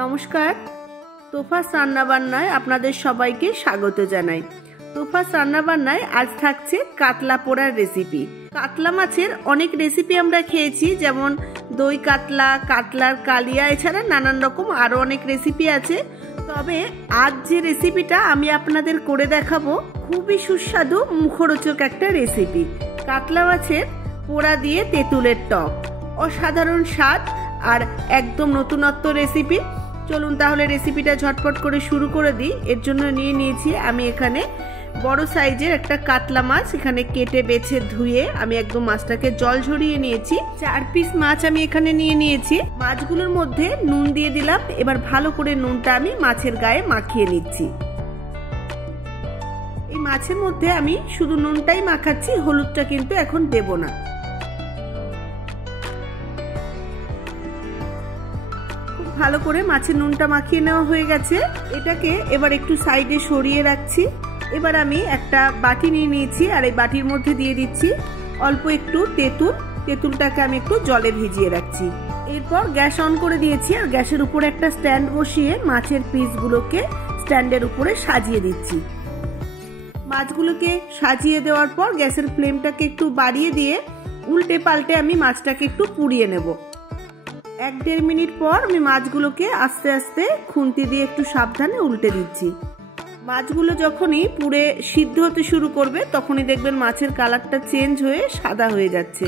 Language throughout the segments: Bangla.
নমস্কার, তোফাস রান্নাবান্নায় আপনাদের সবাইকে স্বাগত জানাই। তোফাস রান্নাবান্নায় আজ থাকছে কাতলা পোড়ার রেসিপি। কাতলা মাছের অনেক রেসিপি আমরা খেয়েছি, যেমন দই কাতলা, কাতলার কালিয়া, এছাড়া নানান রকম আরও অনেক রেসিপি আছে। তবে আজ যে রেসিপিটা আমি আপনাদের করে দেখাবো খুবই সুস্বাদু, মুখরোচক একটা রেসিপি। কাতলা মাছের পোড়া দিয়ে তেঁতুলের টক, অসাধারণ স্বাদ আর একদম নতুনত্ব রেসিপি। চলুন তাহলে রেসিপিটা ঝটপট করে শুরু করে দিই। এর জন্য নিয়ে নিয়েছি আমি এখানে বড় সাইজের একটা কাতলা মাছ। এখানে কেটে বেছে ধুয়ে আমি একদম মাছটাকে জল ঝরিয়ে নিয়েছি। 4 পিস মাছ আমি এখানে নিয়ে নিয়েছি। মাছগুলোর মধ্যে নুন দিয়ে দিলাম। এবার ভালো করে নুনটা আমি মাছের গায়ে মাখিয়ে নিচ্ছি। এই মাছের মধ্যে আমি শুধু নুনটাই মাখাচ্ছি, হলুদটা কিন্তু এখন দেব না। ভালো করে মাছের নুনটা মাখিয়ে নেওয়া হয়ে গেছে। এটাকে এবার একটু সাইডে সরিয়ে রাখছি। এবার আমি একটা বাটি নিয়ে নিয়েছি, আর এই বাটির মধ্যে দিয়ে দিচ্ছি অল্প একটু তেঁতুল। তেঁতুলটাকে আমি একটু জলে ভিজিয়ে রাখছি। এরপর গ্যাস অন করে দিয়েছি, আর গ্যাসের উপরে একটা স্ট্যান্ড বসিয়ে মাছের পিসগুলোকে স্ট্যান্ডের উপরে সাজিয়ে দিচ্ছি। মাছগুলোকে সাজিয়ে দেওয়ার পর গ্যাসের ফ্লেমটাকে একটু বাড়িয়ে দিয়ে উল্টে পাল্টে আমি মাছটাকে একটু পুড়িয়ে নেব। 1-1.5 মিনিট পর আমি মাছগুলোকে আস্তে আস্তে খুন্তি দিয়ে একটু সাবধানে উল্টে দিচ্ছি। মাছগুলো যখনই পুড়ে সিদ্ধ হতে শুরু করবে তখনই দেখবেন মাছের কালারটা চেঞ্জ হয়ে সাদা হয়ে যাচ্ছে।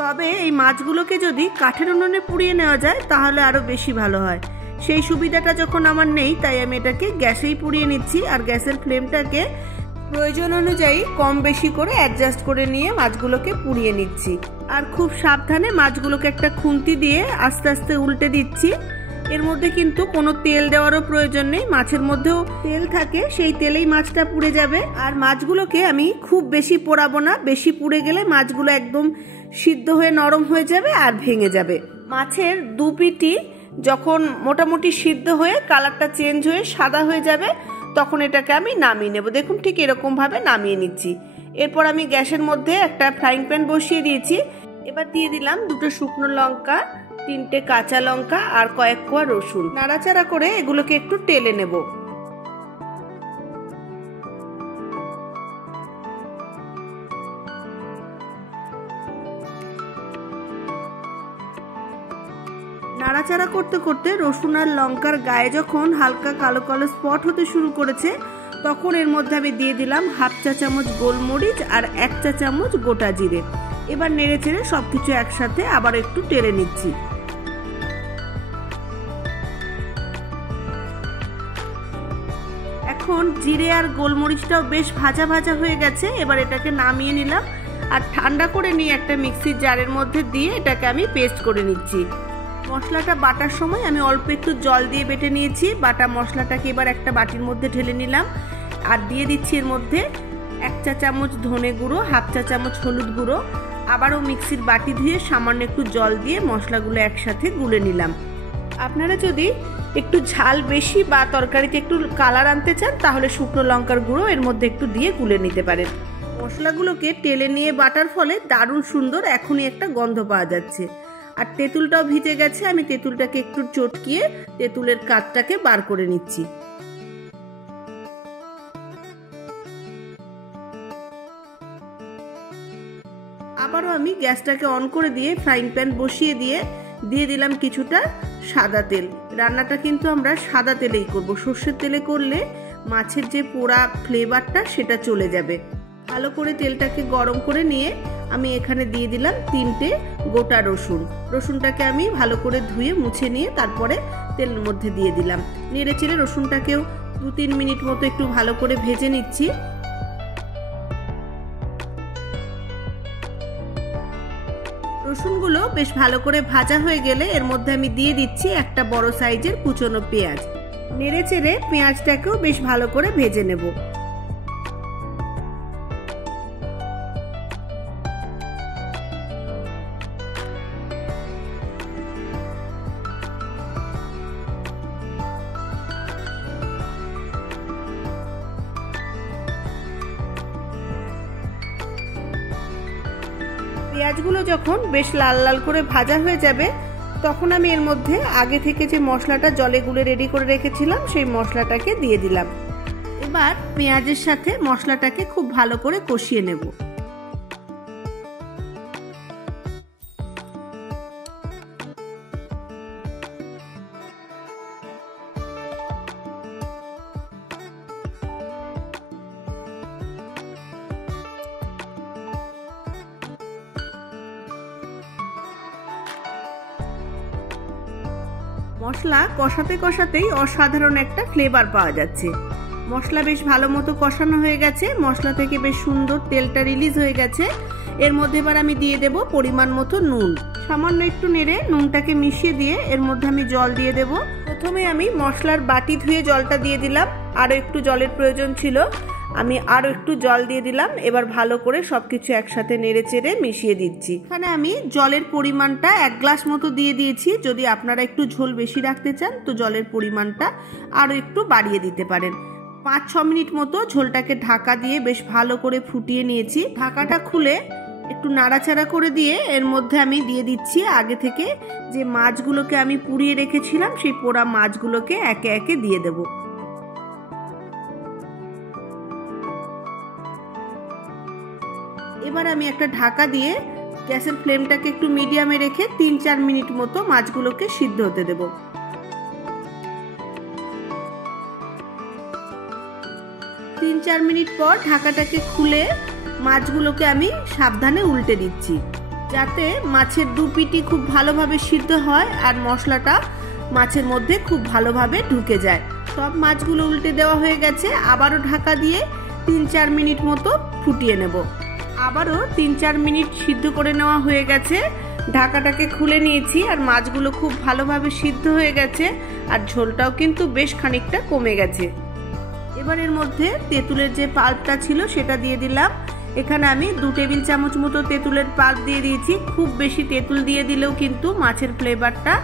তবে এই মাছগুলোকে যদি কাঠের উনুনে পুড়িয়ে নেওয়া যায় তাহলে আরো বেশি ভালো হয়। সেই সুবিধাটা যখন আমার নেই, তাই আমি এটাকে গ্যাসেই পুড়িয়ে নিচ্ছি। আর গ্যাসের ফ্লেমটাকে প্রয়োজন অনুযায়ী কম বেশি করে অ্যাডজাস্ট করে নিয়ে মাছগুলোকে পুড়িয়ে নিচ্ছি। আর খুব সাবধানে মাছগুলোকে একটা খুন্তি দিয়ে আস্তে আস্তে উল্টে দিচ্ছি। এর মধ্যে কিন্তু কোনো তেল দেওয়ারও প্রয়োজন নেই। মাছের মধ্যেও তেল থাকে, সেই তেলেই মাছটা পুড়ে যাবে। আর মাছগুলোকে আমি খুব বেশি পোড়াবো না, বেশি পুড়ে গেলে মাছগুলো একদম সিদ্ধ হয়ে নরম হয়ে যাবে আর ভেঙে যাবে। মাছের দুপিটি যখন মোটামুটি সিদ্ধ হয়ে কালারটা চেঞ্জ হয়ে সাদা হয়ে যাবে তখন এটাকে আমি নামিয়ে নেব। দেখুন ঠিক এরকম ভাবে নামিয়ে নিচ্ছি। এরপর আমি গ্যাসের মধ্যে একটা ফ্রাইং প্যান বসিয়ে দিয়েছি। এবার দিয়ে দিলাম 2টো শুকনো লঙ্কা, 3টে কাঁচা লঙ্কা আর কয়েক কোয়া রসুন। নাড়াচাড়া করে এগুলোকে একটু টেলে নেব। নাড়াচাড়া করতে করতে রসুন আর লঙ্কার গায়ে যখন হালকা কালো কালো স্পট হতে শুরু করেছে তখন এর মধ্যে আমি দিয়ে দিলাম 1/2 চা চামচ গোলমরিচ আর 1 চা চামচ গোটা জিরে। এবার নেড়ে চেড়ে সবকিছু একসাথে আবার একটু টেলে নিচ্ছি। এখন জিরে আর গোলমরিচটাও বেশ ভাজা ভাজা হয়ে গেছে। এবার এটাকে নামিয়ে নিলাম আর ঠান্ডা করে নিয়ে একটা মিক্সির জারের মধ্যে দিয়ে এটাকে আমি পেস্ট করে নিচ্ছি। মশলাটা বাটার সময় আমি অল্প একটু জল দিয়ে বেটে নিয়েছি। বাটা মশলাটাকে এবার একটা বাটির মধ্যে ঢেলে নিলাম আর দিয়ে দিচ্ছি এর মধ্যে 1 চা চামচ ধনে গুঁড়ো, 1/2 চা চামচ হলুদ গুঁড়ো। আবারও মিক্সির বাটি ধুয়ে সামান্য একটু জল দিয়ে মশলাগুলো একসাথে গুলে নিলাম। আপনারা যদি একটু ঝাল বেশি বা তরকারিতে একটু কালার আনতে চান তাহলে শুকনো লঙ্কার গুঁড়ো এর মধ্যে একটু দিয়ে গুলে নিতে পারেন। মশলাগুলোকে টেলে নিয়ে বাটার ফলে দারুণ সুন্দর এখনই একটা গন্ধ পাওয়া যাচ্ছে। আর তেঁতুলটাও ভিজে গেছে। আমি তেঁতুলটাকে একটু চটকিয়ে তেঁতুলের কাঠটাকে বার করে নিচ্ছি। আবারও আমি গ্যাসটাকে অন করে দিয়ে ফ্রাইং প্যান বসিয়ে দিয়ে দিলাম কিছুটা সাদা তেল। রান্নাটা কিন্তু আমরা সাদা তেলেই করব। সর্ষের তেলে করলে মাছের যে পোড়া ফ্লেভারটা সেটা চলে যাবে। ভালো করে তেলটাকে গরম করে নিয়ে আমি এখানে দিয়ে দিলাম 3টে গোটা রসুন। রসুনটাকে আমি ভালো করে ধুয়ে মুছে নিয়ে তারপরে তেলের মধ্যে দিয়ে দিলাম। নেড়ে চেড়ে রসুনটাকেও 2-3 মিনিট মতো একটু ভালো করে ভেজে নিচ্ছি। রসুনগুলো বেশ ভালো করে ভাজা হয়ে গেলে এর মধ্যে আমি দিয়ে দিচ্ছি একটা বড় সাইজের কুচনো পেঁয়াজ। নেড়ে চেড়ে পেঁয়াজটাকেও বেশ ভালো করে ভেজে নেব। পেঁয়াজগুলো যখন বেশ লাল লাল করে ভাজা হয়ে যাবে তখন আমি এর মধ্যে আগে থেকে যে মশলাটা জলে গুলে রেডি করে রেখেছিলাম সেই মশলাটাকে দিয়ে দিলাম। এবার পেঁয়াজের সাথে মশলাটাকে খুব ভালো করে কষিয়ে নেব। মশলা কষাতে কষাতেই অসাধারণ একটা ফ্লেভার পাওয়া যাচ্ছে। মশলা বেশ ভালো মতো কষানো হয়ে গেছে, মশলা থেকে বেশ সুন্দর তেলটা রিলিজ হয়ে গেছে। এর মধ্যে এবার আমি দিয়ে দেব পরিমাণ মতো নুন। সামান্য একটু নেড়ে নুনটাকে মিশিয়ে দিয়ে এর মধ্যে আমি জল দিয়ে দেব। প্রথমে আমি মশলার বাটি ধুয়ে জলটা দিয়ে দিলাম, আরও একটু জলের প্রয়োজন ছিল, আমি আরও একটু জল দিয়ে দিলাম। এবার ভালো করে সবকিছু একসাথে নেড়ে চেড়ে মিশিয়ে দিচ্ছি। এখানে আমি জলের পরিমাণটা 1 গ্লাস মতো দিয়ে দিয়েছি। যদি আপনারা একটু ঝোল বেশি রাখতে চান তো জলের পরিমাণটা আরও একটু বাড়িয়ে দিতে পারেন। 5-6 মিনিট মতো ঝোলটাকে ঢাকা দিয়ে বেশ ভালো করে ফুটিয়ে নিয়েছি। ঢাকাটা খুলে একটু নাড়াচাড়া করে দিয়ে এর মধ্যে আমি দিয়ে দিচ্ছি আগে থেকে যে মাছগুলোকে আমি পুড়িয়ে রেখেছিলাম, সেই পোড়া মাছগুলোকে একে একে দিয়ে দেব। এবার আমি একটা ঢাকা দিয়ে গ্যাসের ফ্লেমটাকে একটু মিডিয়ামে রেখে 3-4 মিনিট মতো মাছগুলোকে সিদ্ধ হতে দেব। 3-4 মিনিট পর ঢাকাটাকে খুলে মাছগুলোকে আমি সাবধানে উল্টে দিচ্ছি, যাতে মাছের দুপিটি খুব ভালোভাবে সিদ্ধ হয় আর মশলাটা মাছের মধ্যে খুব ভালোভাবে ঢুকে যায়। সব মাছগুলো উল্টে দেওয়া হয়ে গেছে। আবারও ঢাকা দিয়ে 3-4 মিনিট মতো ফুটিয়ে নেব। আবারও 3-4 মিনিট সিদ্ধ করে নেওয়া হয়ে গেছে। ঢাকাটাকে খুলে নিয়েছি আর মাছগুলো খুব ভালোভাবে সিদ্ধ হয়ে গেছে আর ঝোলটাও কিন্তু বেশ খানিকটা কমে গেছে। এবার এর মধ্যে তেঁতুলের যে পাল্পটা ছিল সেটা দিয়ে দিলাম। এখানে আমি 2 টেবিল চামচ মতো তেঁতুলের পাল্প দিয়ে দিয়েছি। খুব বেশি তেঁতুল দিয়ে দিলেও কিন্তু মাছের ফ্লেভারটা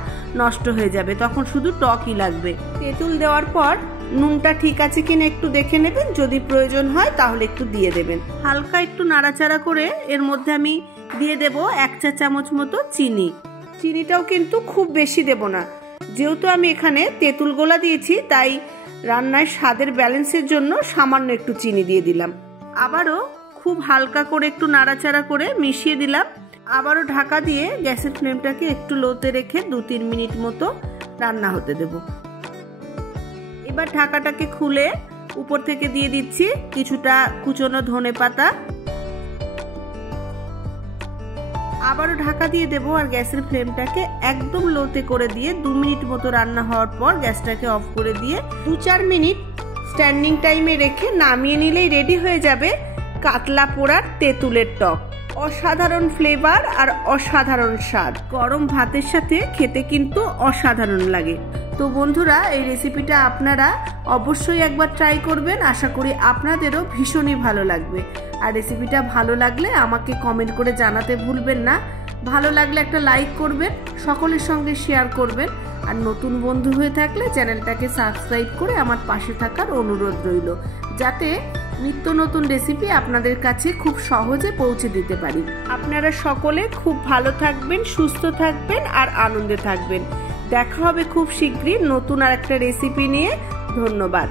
নষ্ট হয়ে যাবে, তখন শুধু টকই লাগবে। তেঁতুল দেওয়ার পর নুনটা ঠিক আছে কিনা একটু দেখে নেবেন, যদি প্রয়োজন হয় তাহলে একটু দিয়ে দেবেন। হালকা একটু নাড়াচাড়া করে এর মধ্যে আমি দিয়ে দেব 1 চা চামচ মতো চিনি। চিনিটাও কিন্তু খুব বেশি দেব না, যেহেতু আমি এখানে তেঁতুল গোলা দিয়েছি তাই রান্নায় স্বাদের ব্যালেন্সের জন্য সামান্য একটু চিনি দিয়ে দিলাম। আবারও খুব হালকা করে একটু নাড়াচাড়া করে মিশিয়ে দিলাম। আবারও ঢাকা দিয়ে গ্যাসের ফ্লেমটাকে একটু লোতে রেখে 2-3 মিনিট মতো রান্না হতে দেব। এবার ঢাকাটাকে খুলে উপর থেকে দিয়ে দিচ্ছি কিছুটা কুচনো ধনেপাতা। আবারও ঢাকা দিয়ে দেবো আর গ্যাসের ফ্লেমটাকে একদম লোতে করে দিয়ে 2 মিনিট মতো রান্না হওয়ার পর গ্যাসটাকে অফ করে দিয়ে 2-4 মিনিট স্ট্যান্ডিং টাইমে রেখে নামিয়ে নিলেই রেডি হয়ে যাবে কাতলা পোড়ার তেঁতুলের টক। অসাধারণ ফ্লেভার আর অসাধারণ স্বাদ, গরম ভাতের সাথে খেতে কিন্তু অসাধারণ লাগে। তো বন্ধুরা, এই রেসিপিটা আপনারা অবশ্যই একবার ট্রাই করবেন, আশা করি আপনাদেরও ভীষণই ভালো লাগবে। আর রেসিপিটা ভালো লাগলে আমাকে কমেন্ট করে জানাতে ভুলবেন না। ভালো লাগলে একটা লাইক করবেন, সকলের সঙ্গে শেয়ার করবেন, আর নতুন বন্ধু হয়ে থাকলে চ্যানেলটাকে সাবস্ক্রাইব করে আমার পাশে থাকার অনুরোধ রইল, যাতে নিত্য নতুন রেসিপি আপনাদের কাছে খুব সহজে পৌঁছে দিতে পারি। আপনারা সকলে খুব ভালো থাকবেন, সুস্থ থাকবেন আর আনন্দে থাকবেন। দেখা হবে খুব শীঘ্রই নতুন আর একটা রেসিপি নিয়ে। ধন্যবাদ।